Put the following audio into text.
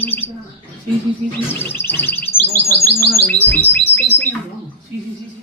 Sí, sí, sí, sí. Como saldremos a lo mejor. Sí, sí, sí, sí.